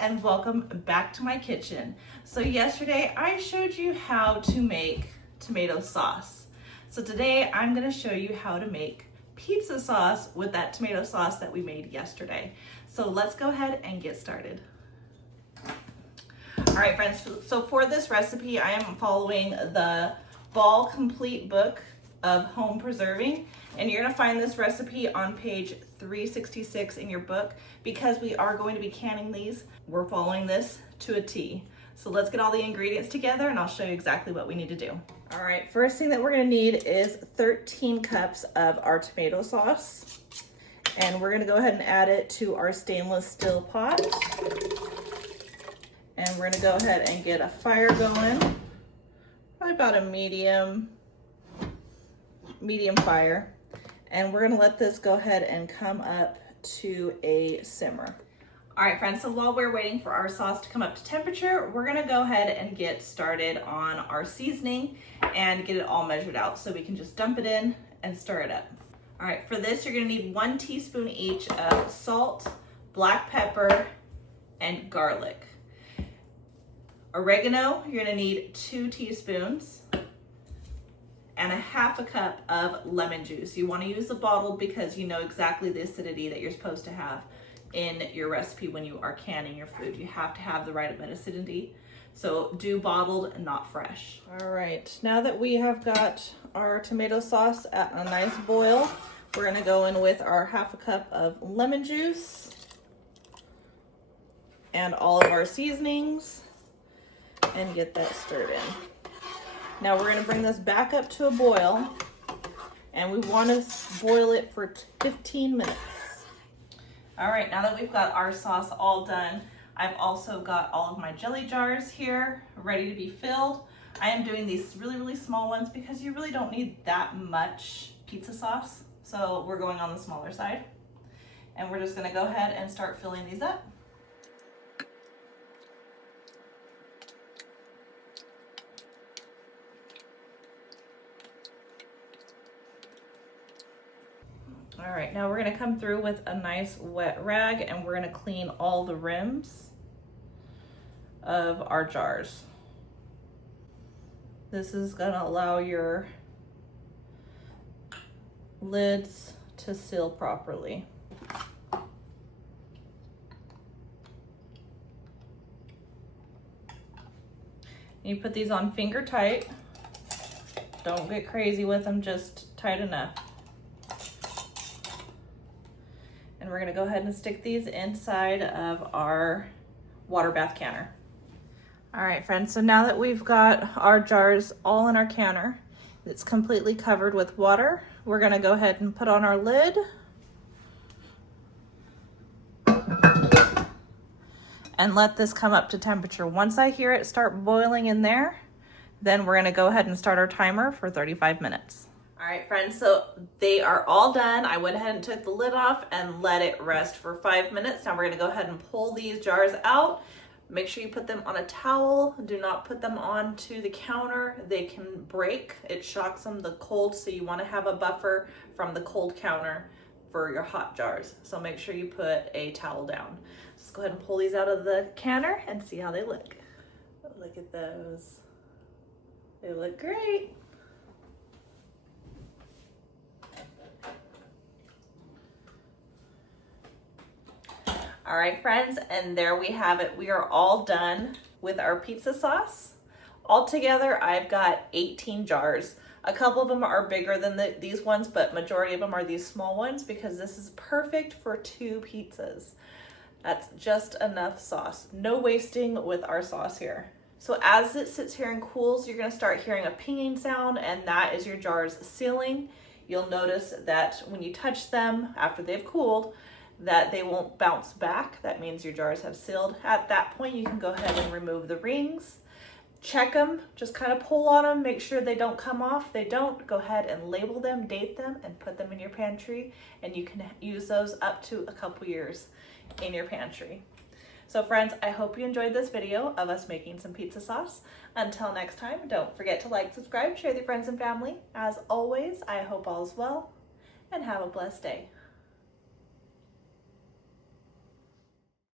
and welcome back to my kitchen. So yesterday I showed you how to make tomato sauce. So today I'm going to show you how to make pizza sauce with that tomato sauce that we made yesterday. So let's go ahead and get started. All right, friends, so for this recipe I am following the Ball Complete book of home preserving, and you're going to find this recipe on page 366 in your book. Because we are going to be canning these, we're following this to a T. So let's get all the ingredients together and I'll show you exactly what we need to do. All right, first thing that we're going to need is 13 cups of our tomato sauce, and we're going to go ahead and add it to our stainless steel pot. And we're going to go ahead and get a fire going, probably about a medium fire, and we're going to let this go ahead and come up to a simmer. All right, friends, so while we're waiting for our sauce to come up to temperature, we're going to go ahead and get started on our seasoning and get it all measured out so we can just dump it in and stir it up. All right, for this you're going to need 1 teaspoon each of salt, black pepper, and garlic. Oregano, you're going to need 2 teaspoons. And a half a cup of lemon juice. You want to use the bottled because you know exactly the acidity that you're supposed to have in your recipe when you are canning your food. You have to have the right amount of acidity. So do bottled and not fresh. All right, now that we have got our tomato sauce at a nice boil, we're gonna go in with our half a cup of lemon juice and all of our seasonings and get that stirred in. Now we're going to bring this back up to a boil, and we want to boil it for 15 minutes. All right, now that we've got our sauce all done, I've also got all of my jelly jars here ready to be filled. I am doing these really small ones because you really don't need that much pizza sauce. So we're going on the smaller side, and we're just going to go ahead and start filling these up. All right, now we're gonna come through with a nice wet rag and we're gonna clean all the rims of our jars. This is gonna allow your lids to seal properly. You put these on finger tight. Don't get crazy with them, just tight enough. And we're gonna go ahead and stick these inside of our water bath canner. All right, friends, so now that we've got our jars all in our canner, it's completely covered with water, we're gonna go ahead and put on our lid. And let this come up to temperature. Once I hear it start boiling in there, then we're gonna go ahead and start our timer for 35 minutes. All right, friends, so they are all done. I went ahead and took the lid off and let it rest for 5 minutes. Now we're gonna go ahead and pull these jars out. Make sure you put them on a towel. Do not put them onto the counter. They can break. It shocks them the cold, so you wanna have a buffer from the cold counter for your hot jars. So make sure you put a towel down. Let's go ahead and pull these out of the canner and see how they look. Look at those. They look great. All right, friends, and there we have it. We are all done with our pizza sauce. Altogether, I've got 18 jars. A couple of them are bigger than these ones, but majority of them are these small ones because this is perfect for 2 pizzas. That's just enough sauce. No wasting with our sauce here. So as it sits here and cools, you're gonna start hearing a pinging sound, and that is your jars sealing. You'll notice that when you touch them after they've cooled, that they won't bounce back. That means your jars have sealed. At that point, you can go ahead and remove the rings. Check them, just kind of pull on them, make sure they don't come off. If they don't, go ahead and label them, date them, and put them in your pantry, and you can use those up to a couple years in your pantry. So friends, I hope you enjoyed this video of us making some pizza sauce. Until next time, don't forget to like, subscribe, share with your friends and family. As always, I hope all is well, and have a blessed day.